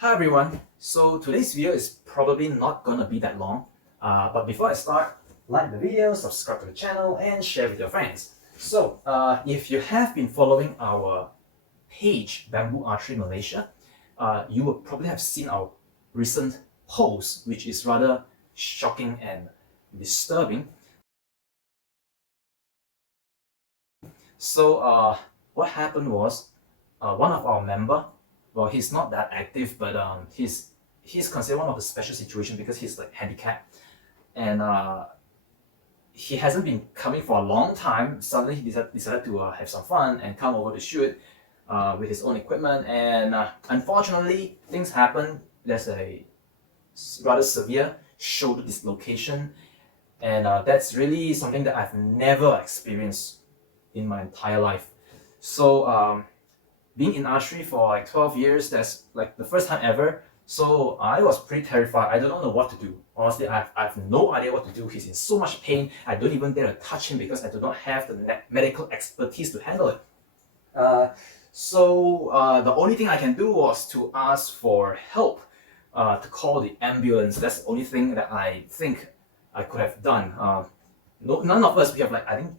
Hi everyone, so today's video is probably not gonna be that long, but before I start, like the video, subscribe to the channel, and share with your friends. So, if you have been following our page, Bamboo Archery Malaysia, you will probably have seen our recent post, which is rather shocking and disturbing. So, what happened was, one of our member, well, he's not that active, but he's considered one of the special situation because he's like handicapped, and he hasn't been coming for a long time. Suddenly, he decided to have some fun and come over to shoot with his own equipment, and unfortunately, things happen. There's a rather severe shoulder dislocation, and that's really something that I've never experienced in my entire life. So being in archery for like 12 years, that's like the first time ever. So I was pretty terrified. I don't know what to do. Honestly, I have no idea what to do. He's in so much pain. I don't even dare to touch him because I do not have the medical expertise to handle it. So the only thing I can do was to ask for help, to call the ambulance. That's the only thing that I think I could have done. None of us, we have like, I think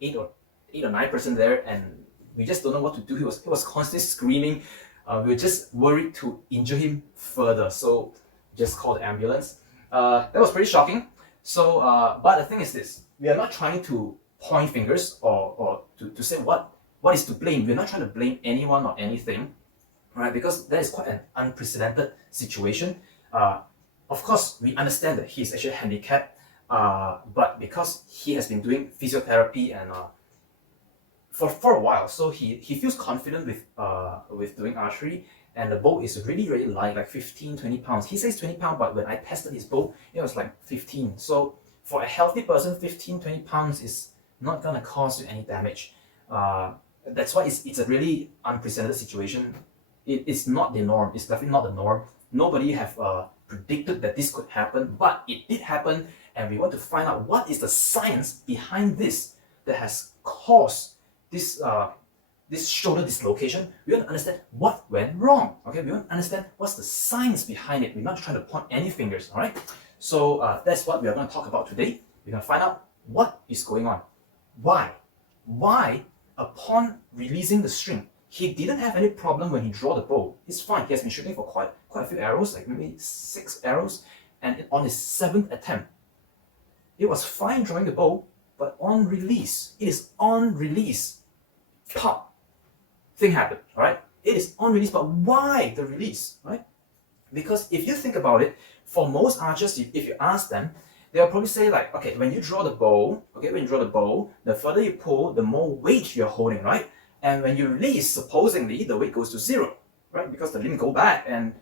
8 or 9% there, and we just don't know what to do. He was constantly screaming. We were just worried to injure him further, so just call the ambulance. That was pretty shocking. So, but the thing is this: we are not trying to point fingers or to say what is to blame. We're not trying to blame anyone or anything, right? Because that is quite an unprecedented situation. Of course, we understand that he's actually handicapped, but because he has been doing physiotherapy and for a while, so he feels confident with doing archery, and the bow is really light, like 15-20 pounds. He says 20 pounds, but when I tested his bow, it was like 15. So for a healthy person, 15-20 pounds is not gonna cause you any damage. That's why it's a really unprecedented situation. It's not the norm. It's definitely not the norm. Nobody have predicted that this could happen, but it did happen, and we want to find out what is the science behind this that has caused this shoulder dislocation. We want to understand what went wrong. Okay, we want to understand what's the science behind it. We're not trying to point any fingers. All right. So that's what we are going to talk about today. We're going to find out what is going on. Why, upon releasing the string, he didn't have any problem when he drew the bow. He's fine. He has been shooting for quite a few arrows, like maybe 6 arrows, and on his 7th attempt, it was fine drawing the bow. But on release, it is on release. Pop! Thing happened, all right? It is on release, but why the release, right? Because if you think about it, for most archers, if you ask them, they'll probably say like, okay, when you draw the bow, the further you pull, the more weight you're holding, right? And when you release, supposedly, the weight goes to 0, right? Because the limb go back and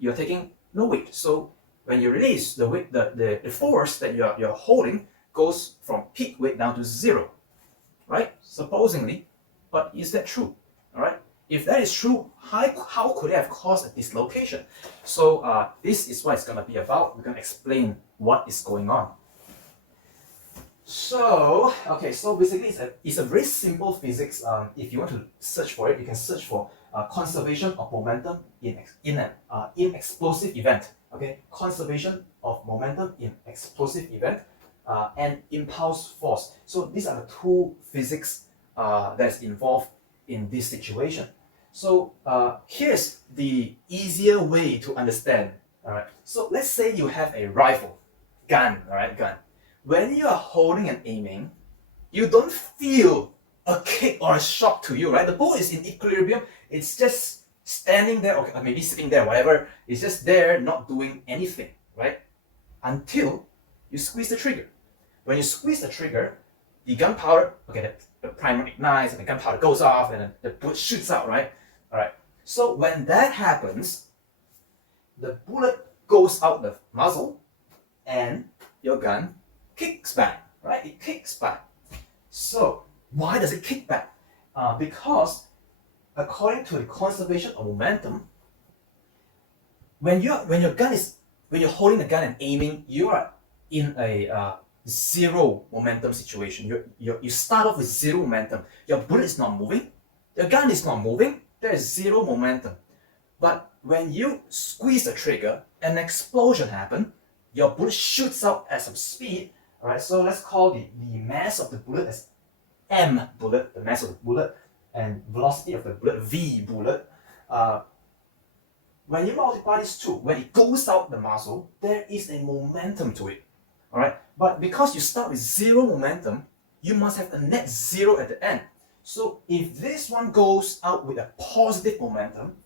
you're taking no weight. So when you release, the weight, the force that you're holding goes from peak weight down to 0, right? Supposedly. But is that true? All right. If that is true, how could it have caused a dislocation? So this is what it's gonna be about. We're gonna explain what is going on. So okay, so basically it's a very simple physics. If you want to search for it, you can search for conservation of momentum in an explosive event. Okay, conservation of momentum in explosive event and impulse force. So these are the two physics that's involved in this situation. So here's the easier way to understand. All right. So let's say you have a rifle, gun. All right, gun. When you are holding and aiming, you don't feel a kick or a shock to you, right? The bow is in equilibrium. It's just standing there, or maybe sitting there, whatever. It's just there, not doing anything, right? Until you squeeze the trigger. When you squeeze the trigger, the gunpowder, okay, the primer ignites and the gunpowder goes off and the bullet shoots out, right? All right. So when that happens, the bullet goes out the muzzle and your gun kicks back, right? It kicks back. So why does it kick back? Because according to the conservation of momentum, when you're holding the gun and aiming, you are in a 0 momentum situation. You start off with 0 momentum. Your bullet is not moving. Your gun is not moving. There is 0 momentum. But when you squeeze the trigger, an explosion happens. Your bullet shoots out at some speed. All right, so let's call the mass of the bullet as m bullet, the mass of the bullet, and velocity of the bullet v bullet. When you multiply these two, when it goes out the muzzle, there is a momentum to it. All right, but because you start with zero momentum, you must have a net zero at the end. So if this one goes out with a positive momentum,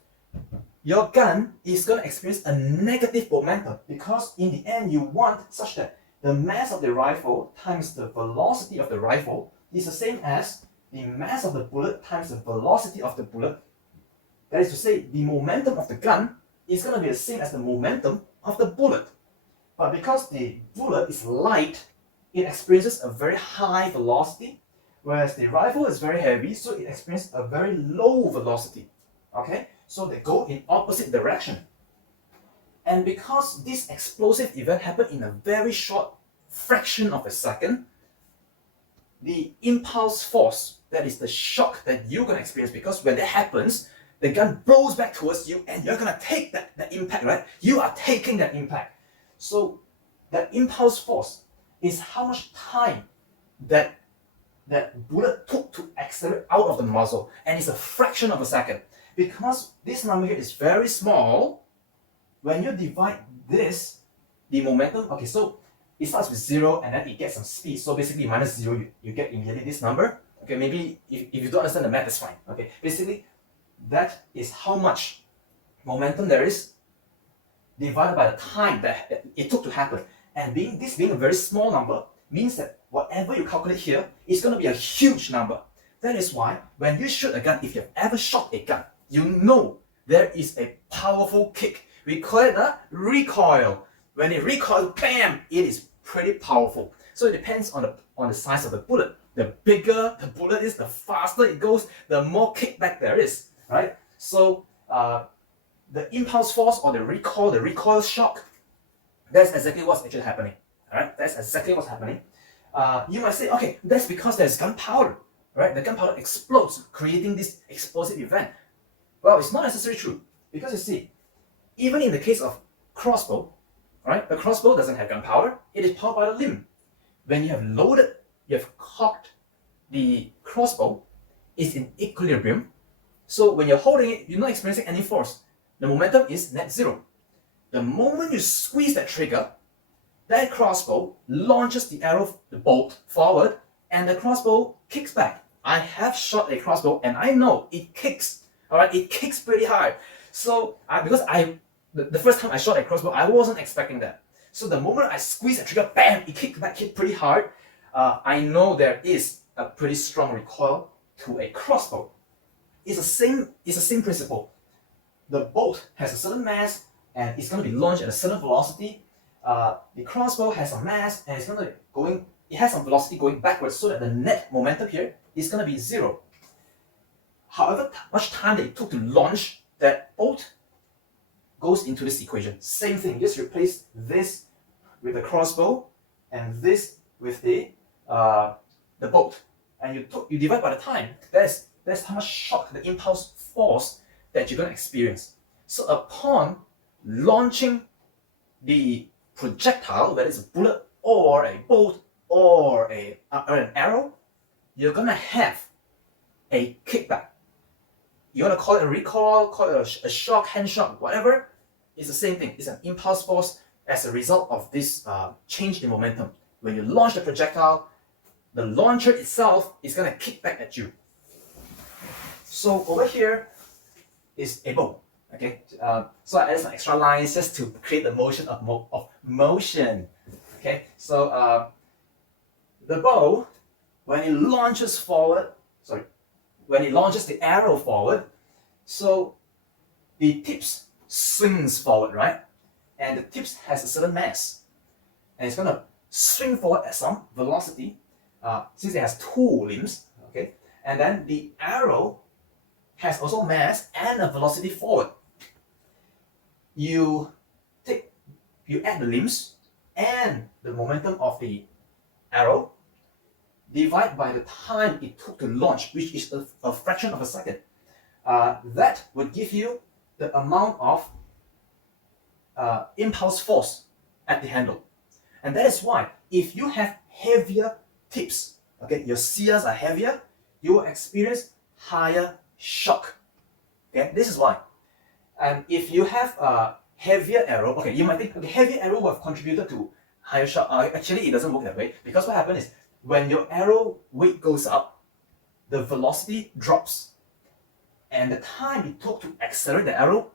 your gun is going to experience a negative momentum, because in the end you want such that the mass of the rifle times the velocity of the rifle is the same as the mass of the bullet times the velocity of the bullet. That is to say, the momentum of the gun is going to be the same as the momentum of the bullet. But because the bullet is light, it experiences a very high velocity, whereas the rifle is very heavy, so it experiences a very low velocity. Okay, so they go in opposite direction. And because this explosive event happened in a very short fraction of a second, the impulse force, that is the shock that you're going to experience, because when that happens, the gun blows back towards you and you're going to take that impact, right? You are taking that impact. So that impulse force is how much time that bullet took to accelerate out of the muzzle, and it's a fraction of a second. Because this number here is very small, when you divide this, the momentum, okay, so it starts with 0 and then it gets some speed. So basically minus 0, you get immediately this number. Okay, maybe if you don't understand the math, that's fine. Okay, basically that is how much momentum there is divided by the time that it took to happen. And this being a very small number means that whatever you calculate here is going to be a huge number. That is why when you shoot a gun, if you've ever shot a gun, you know there is a powerful kick. We call it a recoil. When it recoils, bam, it is pretty powerful. So it depends on the size of the bullet. The bigger the bullet is, the faster it goes, the more kickback there is, right? So the impulse force or the recoil shock, that's exactly what's actually happening. All right, that's exactly what's happening. You might say, okay, that's because there's gunpowder, right? The gunpowder explodes, creating this explosive event. Well, it's not necessarily true, because you see, even in the case of crossbow, right? The crossbow doesn't have gunpowder; it is powered by the limb. When you have loaded, you have cocked the crossbow, it's in equilibrium. So when you're holding it, you're not experiencing any force. The momentum is net zero. The moment you squeeze that trigger, that crossbow launches the arrow, the bolt forward, and the crossbow kicks back. I have shot a crossbow and I know it kicks. All right, it kicks pretty hard. So because the first time I shot a crossbow, I wasn't expecting that. So the moment I squeeze the trigger, bam, it kicked back, hit pretty hard. I know there is a pretty strong recoil to a crossbow. It's the same principle. The bolt has a certain mass and it's going to be launched at a certain velocity. The crossbow has a mass and it has some velocity going backwards, so that the net momentum here is going to be 0. However much time that it took to launch that bolt goes into this equation. Same thing, just replace this with the crossbow and this with the bolt, and you divide by the time. That's how much shock, the impulse force that you're going to experience. So upon launching the projectile, whether it's a bullet or a bolt or an arrow, you're going to have a kickback. You want to call it a recoil, call it a shock, hand shock, whatever. It's the same thing. It's an impulse force as a result of this change in momentum. When you launch the projectile, the launcher itself is going to kick back at you. So over here is a bow. Okay, so I added some extra lines just to create the motion of motion. Okay, so the bow, when it launches the arrow forward, so the tips swings forward, right? And the tips has a certain mass, and it's gonna swing forward at some velocity, since it has 2 limbs. Okay, and then the arrow has also mass and a velocity forward. You add the limbs and the momentum of the arrow, divide by the time it took to launch, which is a fraction of a second. That would give you the amount of impulse force at the handle. And that is why if you have heavier tips, okay, your sears are heavier, you will experience higher shock. Okay, this is why. And if you have a heavier arrow, okay, you might think, okay, heavier arrow will have contributed to higher shock. Actually, it doesn't work that way, because what happens is when your arrow weight goes up, the velocity drops, and the time it took to accelerate the arrow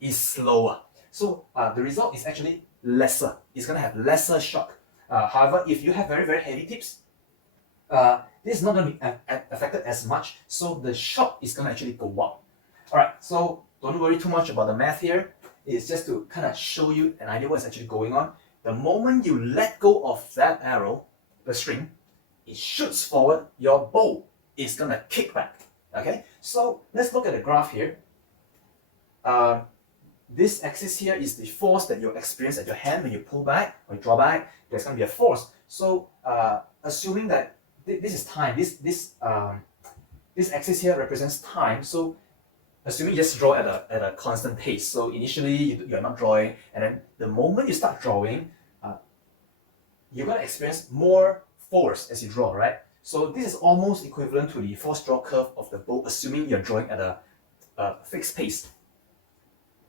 is slower. So the result is actually lesser. It's going to have lesser shock. However, if you have very, very heavy tips, this is not going to be affected as much, so the shock is going to actually go up. Alright, so don't worry too much about the math here. It's just to kind of show you an idea what's actually going on. The moment you let go of that arrow, the string, it shoots forward, your bow is going to kick back. Okay, so let's look at the graph here. This axis here is the force that you experience at your hand when you pull back or you draw back. There's going to be a force. So assuming that this is time, this axis here represents time. So assuming you just draw at a constant pace. So initially you're not drawing, and then the moment you start drawing, you're going to experience more force as you draw, right? So this is almost equivalent to the force draw curve of the bow, assuming you're drawing at a fixed pace.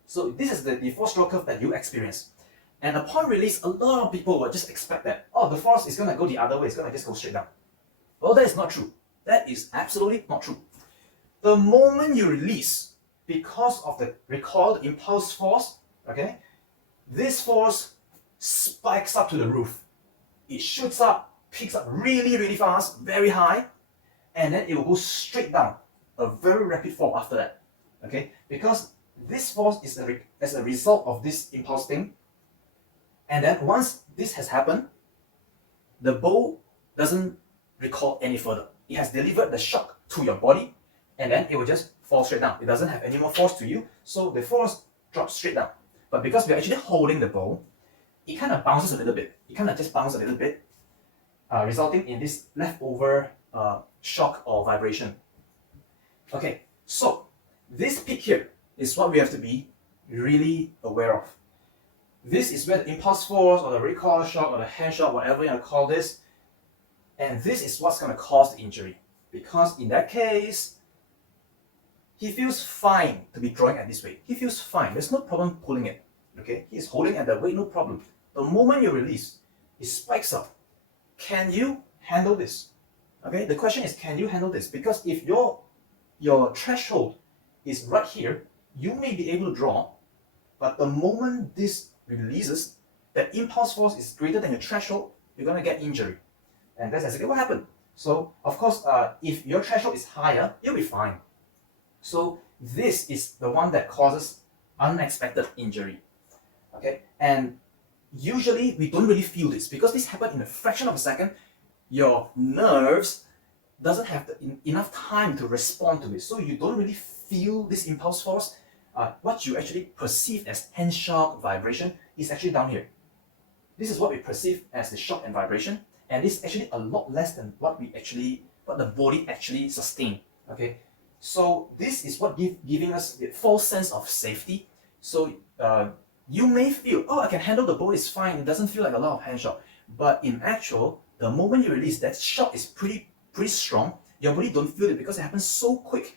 So this is the force draw curve that you experience. And upon release, a lot of people will just expect that, oh, the force is going to go the other way, it's going to just go straight down. Well, that is not true. That is absolutely not true. The moment you release, because of the recoil, the impulse force, okay, this force spikes up to the roof. It shoots up, picks up really, really fast, very high, and then it will go straight down, a very rapid fall after that, okay? Because this force is as a result of this impulse thing, and then once this has happened, the bow doesn't recoil any further. It has delivered the shock to your body, and then it will just fall straight down. It doesn't have any more force to you, so the force drops straight down. But because we're actually holding the bow, it kind of bounces a little bit. It kind of just bounces a little bit, resulting in this leftover shock or vibration. Okay, so this peak here is what we have to be really aware of. This is where the impulse force or the recoil shock or the hand shock, whatever you want to call this, and this is what's going to cause the injury. Because in that case, he feels fine to be drawing at this weight. He feels fine. There's no problem pulling it. Okay, he's holding at that weight, no problem. The moment you release, it spikes up. Can you handle this? Okay, the question is, can you handle this? Because if your threshold is right here, you may be able to draw, but the moment this releases, that impulse force is greater than your threshold, you're going to get injury. And that's exactly what happened. So, of course, if your threshold is higher, you'll be fine. So, this is the one that causes unexpected injury. Okay, and usually we don't really feel this because this happened in a fraction of a second. Your nerves doesn't have enough time to respond to this, so you don't really feel this impulse force. What you actually perceive as hand shock vibration is actually down here. This is what we perceive as the shock and vibration, and this is actually a lot less than what the body actually sustained. Okay, so this is what giving us the false sense of safety. So you may feel, oh, I can handle the bow, it's fine, it doesn't feel like a lot of hand shock. But in actual, the moment you release, that shock is pretty strong. Your body don't feel it because it happens so quick.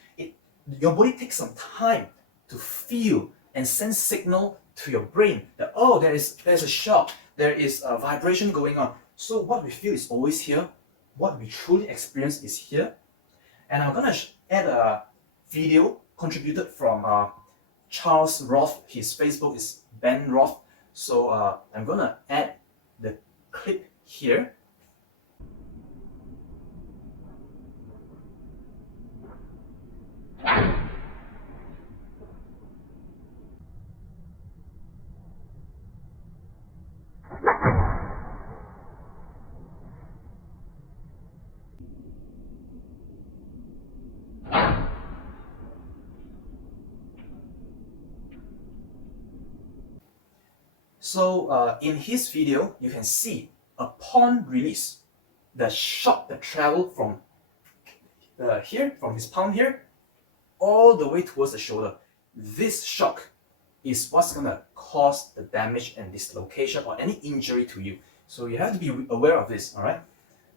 Your body takes some time to feel and send signal to your brain that, oh, there's a shock, there is a vibration going on. So what we feel is always here. What we truly experience is here. And I'm gonna add a video contributed from Charles Roth. His Facebook is Ben Roth. So I'm gonna add the clip here. So in his video, you can see upon release, the shock that traveled from here, from his palm here, all the way towards the shoulder. this shock is what's gonna cause the damage and dislocation or any injury to you. So you have to be aware of this, all right?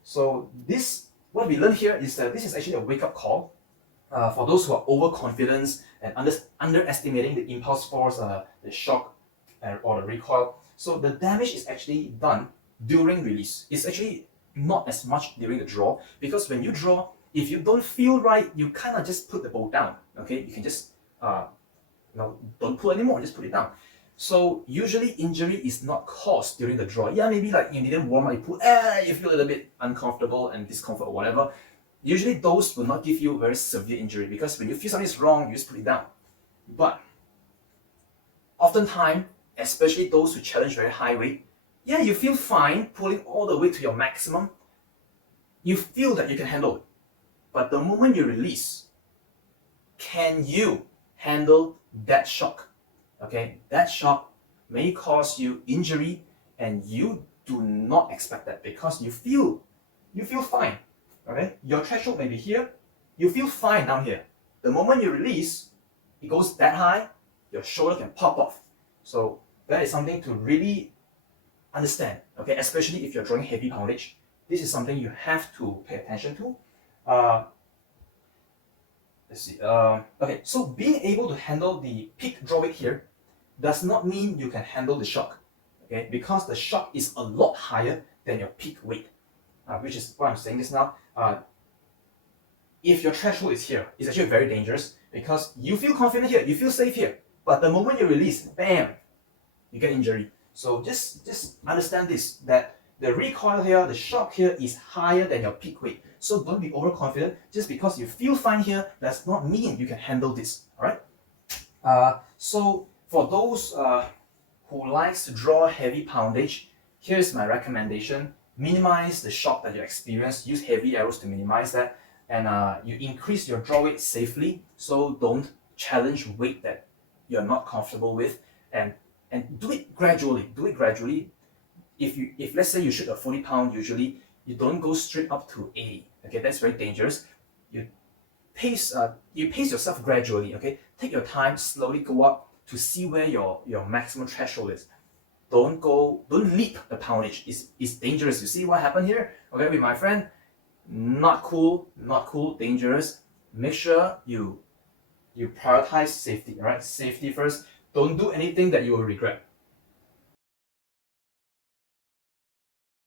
So this, what we learned here is that this is actually a wake-up call for those who are overconfident and underestimating the impulse force, the shock, or the recoil. So the damage is actually done during release. It's actually not as much during the draw, because when you draw, if you don't feel right, you kind of just put the bow down. Okay, you can just don't pull anymore, just put it down. So usually injury is not caused during the draw. Yeah, maybe like you didn't warm up, you pull, you feel a little bit uncomfortable and discomfort or whatever. Usually those will not give you very severe injury, because when you feel something is wrong, you just put it down. But oftentimes, especially those who challenge very high weight, yeah, you feel fine pulling all the way to your maximum. You feel that you can handle it. But the moment you release, can you handle that shock? Okay, that shock may cause you injury, and you do not expect that, because you feel fine. Okay, your threshold may be here, you feel fine down here. The moment you release, it goes that high, your shoulder can pop off. So that is something to really understand. Okay, especially if you're drawing heavy poundage, this is something you have to pay attention to. Let's see. Okay, so being able to handle the peak draw weight here does not mean you can handle the shock. Okay, because the shock is a lot higher than your peak weight, which is why I'm saying this now. If your threshold is here, it's actually very dangerous, because you feel confident here, you feel safe here, but the moment you release, bam, you get injury. So just understand this, that the recoil here, the shock here is higher than your peak weight. So don't be overconfident. Just because you feel fine here does not mean you can handle this. All right. So for those who likes to draw heavy poundage, here's my recommendation: minimize the shock that you experience. Use heavy arrows to minimize that, and you increase your draw weight safely. So don't challenge weight that you're not comfortable with, and do it gradually. Do it gradually. If let's say you shoot a 40 pound, usually you don't go straight up to 80. Okay, that's very dangerous. You pace yourself gradually. Okay, take your time, slowly go up to see where your maximum threshold is. Don't leap the poundage. It's dangerous. You see what happened here? Okay, with my friend, not cool, dangerous. Make sure you prioritize safety. All right, safety first. Don't do anything that you will regret.